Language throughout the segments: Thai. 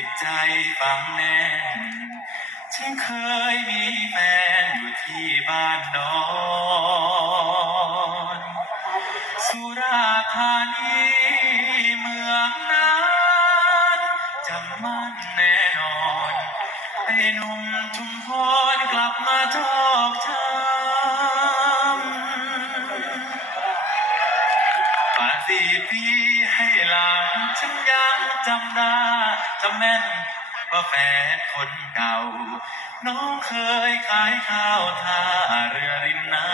ติดใจฟังแน่ฉันเคยมีแฟนอยู่ที่บ้านดอน สุราธานีเมืองนั้นจำมั่นแน่นอนไอ้หนุ่มชุมพรกลับมาชอกช้ำป่านสี่ปีให้หลังฉันยังจำได้ จำแม่นว่าแฟนคนเก่า น้องเคยขายข้าวท่าเรือริมน้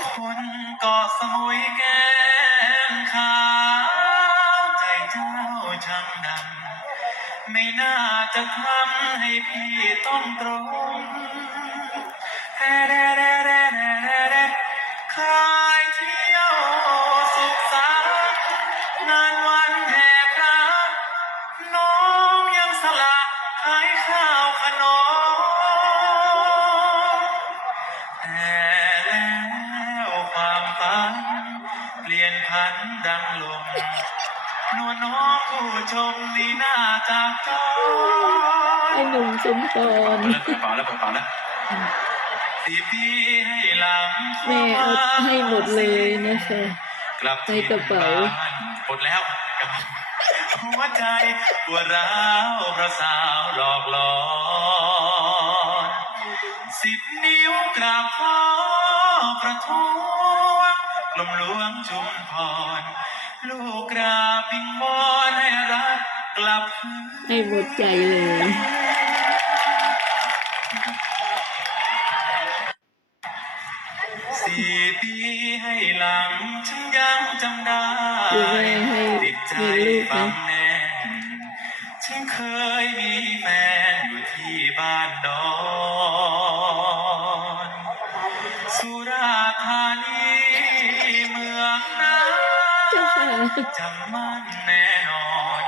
ำคนเกาะสมุยแก้มขาวใจเจ้าช่างดำไม่น่าจะทำให้พี่ต้องตรงแฮ นพันดังลมนวลน้องผู้ชมนี่น่าจากจอไอ้หนุ่มชุมพรแล้วเปิดเปล่าแล้วเปิดเปล่าแล้วสี่ปีให้หลังแม่เอาให้หมดเลยนะคะกลับในกระเป๋าบ้นหมดแล้วกระเป๋าหัวใจปวดร้าวเพราะสาวหลอกหลอนสิบนิ้วกราบขอประท้วงก ลมหลวงชุมพร ลูกกราบพิงบอนให้รักกลับคืน ให้หมดใจเลย สี่ปีให้หลังฉันยังจำได้ดูแลให้ติดใจมีลูกนะฟังแน่ฉันเคยมีแฟนอยู่ที่บ้านดอน สุราษฎร์ธานี จำมั่นแน่นอน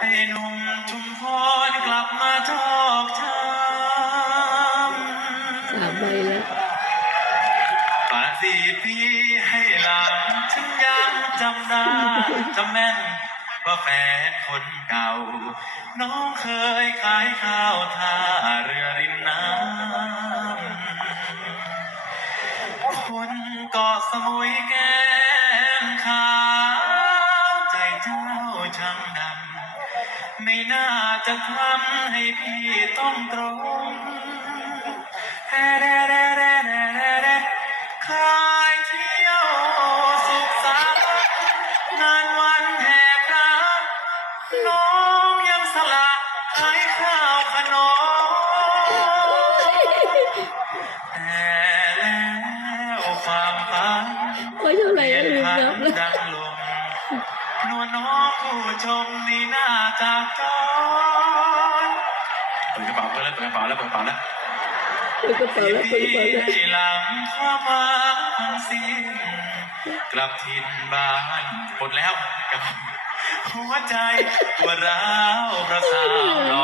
ไอ้หนุ่มชุมพรกลับมาชอกช้ำสามใบแล้วป่าสี่ปีให้หลังฉันยังจำได้จำแม่นว่าแฟนคนเก่า น้องเคยขายข้าวท่าเรือริมน้ำคนเกาะสมุยแก้มขาวใจเจ้า ช่างดำไม่น่าจะทำให้พี่ต้องตรงแฮ นวลน้องผู้ชมนี่น่าจากจรเปิดกระเป๋าเปิดแล้วเปิดกระเป๋าแล้วเปิดกระเป๋าแล้วเปิดกระเป๋าแล้วเปิดกระเป๋าแล้วให้หลังความหวังสิ้นกลับถิ่นบ้านหมดแล้วกับหัวใจว่าร้าวประสาวหลอ